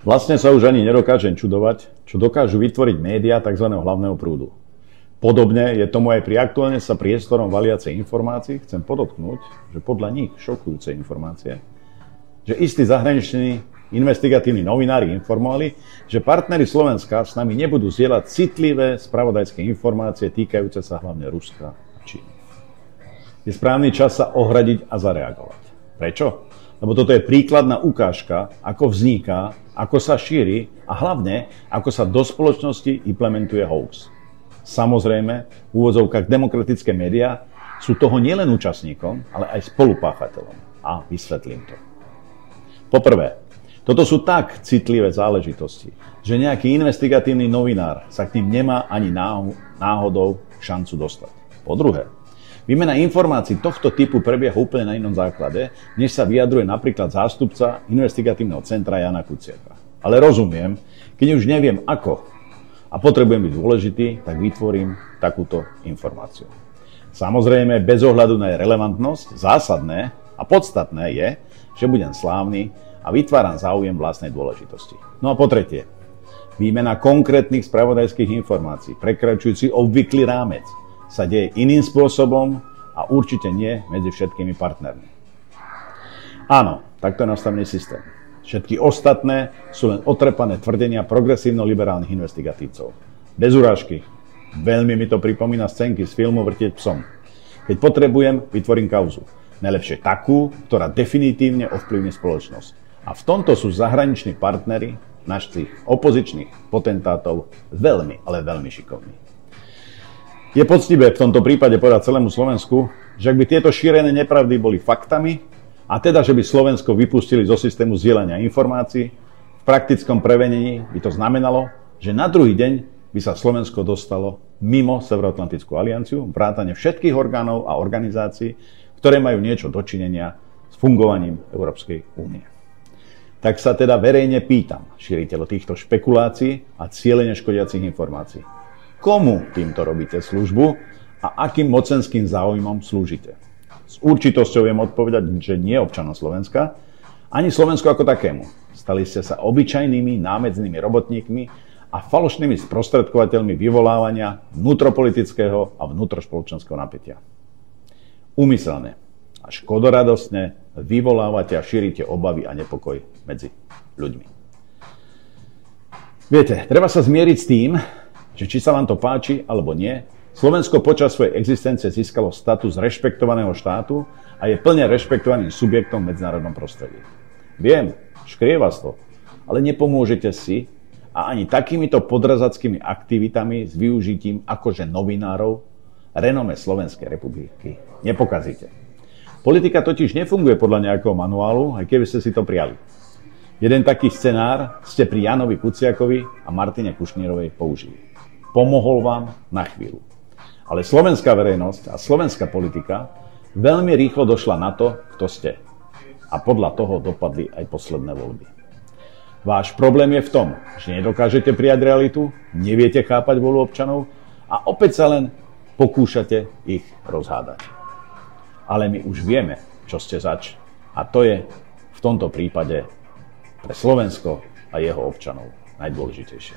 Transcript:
Vlastne sa už ani nedokážem čudovať, čo dokážu vytvoriť médiá tzv. Hlavného prúdu. Podobne je tomu aj pri aktuálne sa priestorom valiacej informácií. Chcem podotknúť, že podľa nich šokujúce informácie, že istí zahraniční investigatívni novinári informovali, že partneri Slovenska s nami nebudú zdieľať citlivé spravodajské informácie týkajúce sa hlavne Ruska a Číny. Je správny čas sa ohradiť a zareagovať. Prečo? Lebo toto je príkladná ukážka, ako vzniká, ako sa šíri a hlavne, ako sa do spoločnosti implementuje hoax. Samozrejme, v úvodzovkách demokratické médiá sú toho nielen účastníkom, ale aj spolupáchateľom. A vysvetlím to. Poprvé, toto sú tak citlivé záležitosti, že nejaký investigatívny novinár sa k ním nemá ani náhodou šancu dostať. Po druhé, výmena informácií tohto typu prebieha úplne na inom základe, než sa vyjadruje napríklad zástupca investigatívneho centra Jana Kuciaka. Ale rozumiem, keď už neviem ako a potrebujem byť dôležitý, tak vytvorím takúto informáciu. Samozrejme, bez ohľadu na jej relevantnosť, zásadné a podstatné je, že budem slávny a vytváram záujem vlastnej dôležitosti. No a po tretie, výmena konkrétnych spravodajských informácií, prekračujúci obvyklý rámec, sa deje iným spôsobom a určite nie medzi všetkými partnermi. Áno, takto je nastavený systém. Všetky ostatné sú len otrepané tvrdenia progresívno-liberálnych investigatívcov. Bez urážky. Veľmi mi to pripomína scénky z filmu Vrtieť psom. Keď potrebujem, vytvorím kauzu. Najlepšie takú, ktorá definitívne ovplyvní spoločnosť. A v tomto sú zahraniční partneri našich opozičných potentátov veľmi, ale veľmi šikovní. Je poctivé v tomto prípade povedať celému Slovensku, že ak by tieto šírené nepravdy boli faktami, a teda, že by Slovensko vypustili zo systému zdieľania informácií, v praktickom prevenení by to znamenalo, že na druhý deň by sa Slovensko dostalo mimo Severoatlantickú alianciu, vrátane všetkých orgánov a organizácií, ktoré majú niečo dočinenia s fungovaním Európskej únie. Tak sa teda verejne pýtam šíriteľov týchto špekulácií a cieľene škodiacich informácií. Komu týmto robíte službu a akým mocenským záujmom slúžite? S určitosťou viem odpovedať, že nie občanom Slovenska, ani Slovensku ako takému. Stali ste sa obyčajnými námedznými robotníkmi a falošnými sprostredkovateľmi vyvolávania vnútropolitického a vnútrospoločenského napätia. Úmyselne a škodoradostne vyvolávate a šírite obavy a nepokoj medzi ľuďmi. Viete, treba sa zmieriť s tým, že či sa vám to páči alebo nie, Slovensko počas svojej existencie získalo status rešpektovaného štátu a je plne rešpektovaným subjektom v medzinárodnom prostredí. Viem, škrie vás to, ale nepomôžete si a ani takýmito podrazackými aktivitami s využitím akože novinárov renome Slovenskej republiky nepokazíte. Politika totiž nefunguje podľa nejakého manuálu, aj keby ste si to prijali. Jeden taký scenár ste pri Janovi Kuciakovi a Martine Kušnírovej použili. Pomohol vám na chvíľu. Ale slovenská verejnosť a slovenská politika veľmi rýchlo došla na to, kto ste. A podľa toho dopadli aj posledné voľby. Váš problém je v tom, že nedokážete prijať realitu, neviete chápať vôľu občanov a opäť sa len pokúšate ich rozhádať. Ale my už vieme, čo ste zač. A to je v tomto prípade pre Slovensko a jeho občanov najdôležitejšie.